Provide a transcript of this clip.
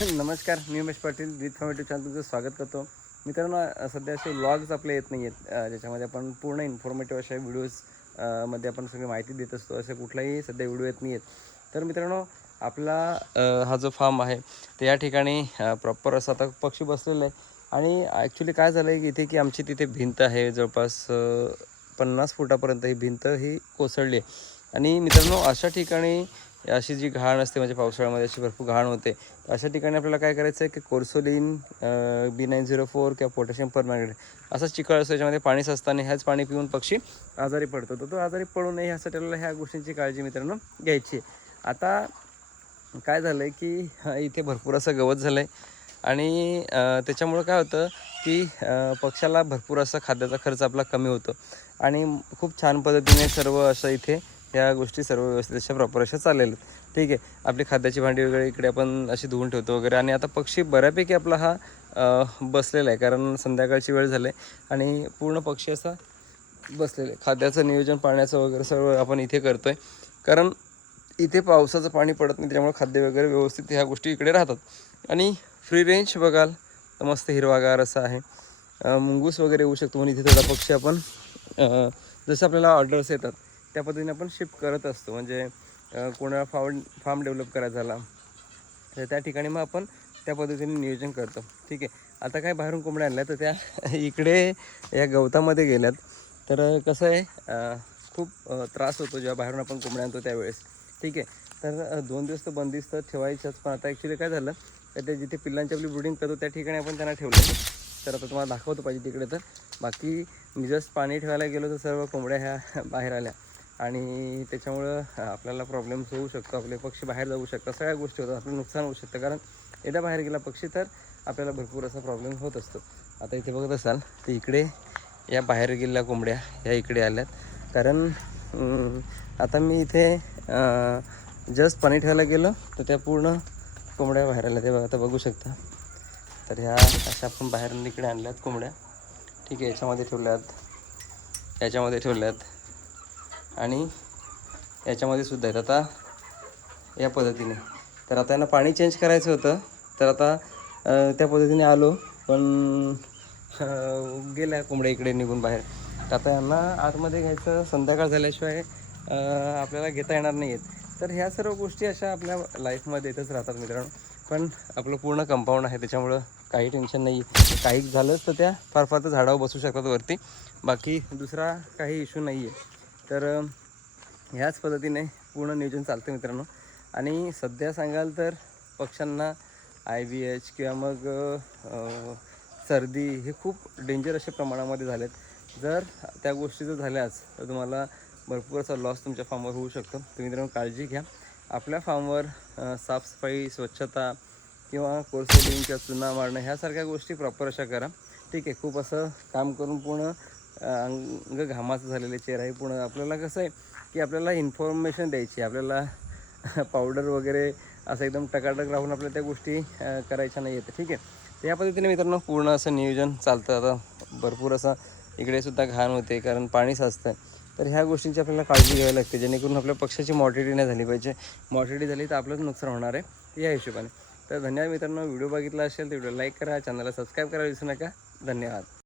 नमस्कार मी Umesh Patil with from YouTube channel तुमचं स्वागत करतो. मित्रांनो सध्या असे व्लॉग्स आपले येत नाही आहेत ज्याच्यामध्ये आपण पूर्ण इन्फॉर्मेटिव्ह अशा व्हिडिओजमध्ये आपण सगळी माहिती देत असतो असे कुठलाही सध्या व्हिडिओ येत नाही आहेत तर मित्रांनो आपला हा जो फार्म आहे तर या ठिकाणी प्रॉपर असं आता पक्षी बसलेलं आहे. आणि ॲक्च्युली काय झालं आहे की इथे की आमची तिथे भिंत आहे जवळपास पन्नास फुटापर्यंत ही भिंत ही कोसळली आहे. आणि मित्रांनो अशा ठिकाणी अशी जी घाण असते म्हणजे पावसाळ्यामध्ये अशी भरपूर घाण होते. अशा ठिकाणी आपल्याला काय करायचं आहे की कोर्सोलिन बी नाईन झिरो फोर किंवा पोटॅशियम परमॅग्नेट असा चिकळ असतो याच्यामध्ये पाणी असताना ह्याच पाणी पिऊन पक्षी आजारी पडतो तर तो आजारी पडू नये ह्यासाठी आपल्याला ह्या गोष्टींची काळजी मित्रांनो घ्यायची आहे. आता काय झालं आहे की इथे भरपूर असं गवत झालं आहे आणि त्याच्यामुळं काय होतं की पक्षाला भरपूर असा खाद्याचा खर्च आपला कमी होतो. आणि खूप छान पद्धतीने सर्व असं इथे या गोष्टी सर्व व्यवस्थित अशा प्रॉपर अशा चाललेल्या आहेत. ठीक आहे. आपली खाद्याची भांडी वगैरे इकडे आपण अशी धुवून ठेवतो वगैरे. आणि आता पक्षी बऱ्यापैकी आपला हा बसलेला आहे. कारण संध्याकाळची वेळ झाली आहे आणि पूर्ण पक्षी असा बसलेले खाद्याचं नियोजन पाण्याचं वगैरे सर्व आपण इथे करतोय. कारण इथे पावसाचं पाणी पडत नाही त्याच्यामुळे खाद्य वगैरे व्यवस्थित ह्या गोष्टी इकडे राहतात. आणि फ्री रेंज बघाल तर मस्त हिरवागार असं आहे. मुंगूस वगैरे येऊ शकतो म्हणून इथे थोडा पक्षी आपण जसं आपल्याला ऑर्डर्स येतात. त्या पद्धतीने आपण शिफ्ट करत असतो. म्हणजे कोणाला फार्म फार्म डेव्हलप करायचा झाला तर त्या ठिकाणी मग आपण त्या पद्धतीने नियोजन करतो. ठीक आहे? आता काय बाहेरून कोंबड्या आणल्या तर त्या इकडे या गवतामध्ये गेल्यात. तर कसं आहे खूप त्रास होतो जेव्हा बाहेरून आपण कोंबड्या आणतो त्यावेळेस. ठीक आहे? तर दोन दिवस तर बंदिस्त ठेवायचंच पण आता ॲक्च्युली काय झालं तर ते जिथे पिल्लांची आपली ब्रुडिंग करतो त्या ठिकाणी आपण त्यांना ठेवलं. तर आता तुम्हाला दाखवतो पाहिजे तिकडे तर. बाकी मी जस्ट पाणी ठेवायला गेलो तर सर्व कोंबड्या ह्या बाहेर आल्या. आणि त्याच्यामुळं आपल्याला प्रॉब्लेम्स होऊ शकतो आपले पक्षी बाहेर जाऊ शकतात सगळ्या गोष्टी होतात आपलं नुकसान होऊ शकतं. कारण एकदा बाहेर गेला पक्षी तर आपल्याला भरपूर असा प्रॉब्लेम होत असतो. आता इथे बघत असाल तर इकडे या बाहेर गेलेल्या कोंबड्या या इकडे आल्यात. कारण आता मी इथे जस्ट पाणी ठेवायला गेलं तर त्या पूर्ण कोंबड्या बाहेर आल्या ते बघा आता बघू शकता. तर ह्या अशा आपण बाहेरून इकडे आणल्यात कोंबड्या. ठीक आहे याच्यामध्ये ठेवल्यात. याच्यामध्ये ठेवल्यात. आणि याच्यामध्ये सुद्धा आहेत. आता या पद्धतीने. तर आता यांना पाणी चेंज करायचं होतं. तर आता त्या पद्धतीने आलो पण गेल्या कोंबड्या इकडे निघून बाहेर. तर आता यांना आतमध्ये घ्यायचं. संध्याकाळ झाल्याशिवाय आपल्याला घेता येणार नाही आहेत तर ह्या सर्व गोष्टी अशा आपल्या लाईफमध्ये येतच राहतात मित्रांनो. पण आपलं पूर्ण कंपाऊंड आहे त्याच्यामुळं काही टेन्शन नाही काही झालंच तर त्या फार फार तर झाडावर बसू शकतात वरती. बाकी दुसरा काही इश्यू नाही आहे तर ह्याच पद्धतीने पूर्ण नियोजन चालतं मित्रांनो. आणि सध्या सांगाल तर पक्ष्यांना आय व्ही एच किंवा मग सर्दी हे खूप डेंजर अशा प्रमाणामध्ये झालेत. जर त्या गोष्टी जर झाल्याच तर तुम्हाला भरपूर असा लॉस तुमच्या फार्मवर होऊ शकतो. तुम्ही मित्रांनो काळजी घ्या. आपल्या फार्मवर साफसफाई स्वच्छता किंवा कोर्सोलिंग किंवा चुना मारणं ह्यासारख्या गोष्टी प्रॉपर अशा करा. ठीक आहे खूप असं काम करून पूर्ण अंग घामाचं झालेले चेहरा आहे पूर्ण आपल्याला कसं आहे की आपल्याला इन्फॉर्मेशन द्यायची आहे. आपल्याला पावडर वगैरे असं एकदम टकाटक राहून आपल्याला त्या गोष्टी करायच्या नाही आहेत. ठीक आहे? तर या पद्धतीने मित्रांनो पूर्ण असं नियोजन चालतं. आता भरपूर असं इकडे सुद्धा घाण होते कारण पाणी साचतं तर ह्या गोष्टींची आपल्याला काळजी घ्यावी लागते. जेणेकरून आपल्या पक्षाची मॉर्टिलिटी नाही झाली पाहिजे. मॉर्टिलिटी झाली तर आपलंच नुकसान होणार आहे या हिशोबाने. तर धन्यवाद मित्रांनो. व्हिडिओ बघितला असेल तर व्हिडिओ लाईक करा. चॅनलला सबस्क्राईब करायला विसरू नका. धन्यवाद.